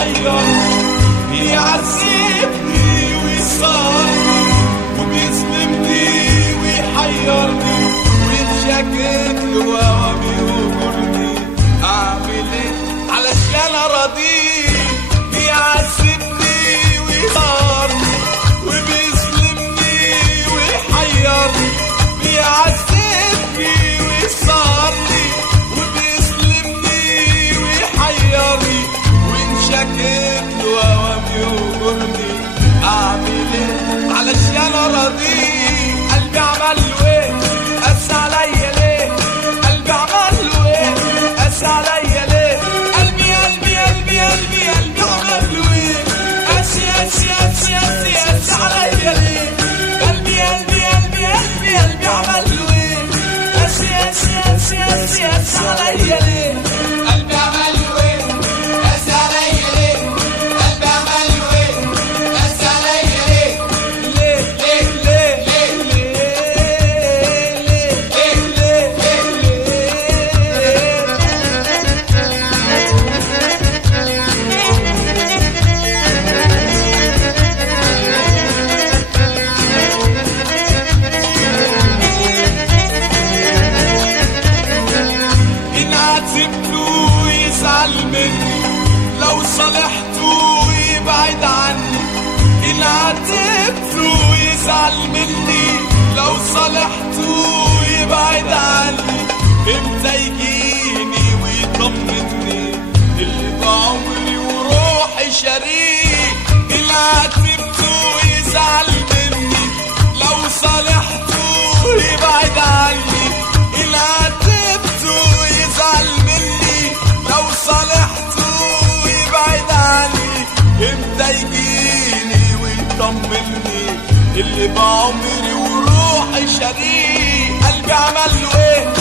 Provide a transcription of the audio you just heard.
ويحيرني، يعذبني ويصارني وبيظلمني ويحيرني، ويتشكك له وبيهجرني. اعمل ايه علشان اراضيه؟ يعذبني ويصارني وبيظلمني ويحيرني، بيعذبني ويصارني وبيظلمني ويحيرني، وينشكك له وبيهجرني. اعمل ايه علشان اراضيه؟ قلبي عمل له ايه؟ قاسي عليا ليه؟ قلبي عمل له ايه؟ قاسي عليا ليه؟ قلبي قلبي قلبي قلبي قلبي عمل له ايه؟ قاسي قاسي قاسي قاسي قاسي عليا ليه؟ قلبي قلبي قلبي قلبي قلبي عمل له ايه؟ قاسي قاسي قاسي قاسي قاسي عليا ليه؟ قلبي عمل له ايه؟ قاسي عليا ليه؟ قلبي عمل له ايه؟ قاسي عليا ليه؟ ليه ليه ليه ليه ليه إن عاتبته يزعل مني، لو صالحته يبعد عني. إن عاتبته يزعل مني، لو صالحته يبعد عني. امتى يجيني ويطمني اللي بعمري وروحي شريك؟ إن عاتبته يزعل مني، لو صالحته يبعد عني. إن عاتبته يزعل مني، لو صالحته يبعد عني. امتى يجيني ويطمني اللي بعمري وروحي شريك؟ قلبي عمل له ايه؟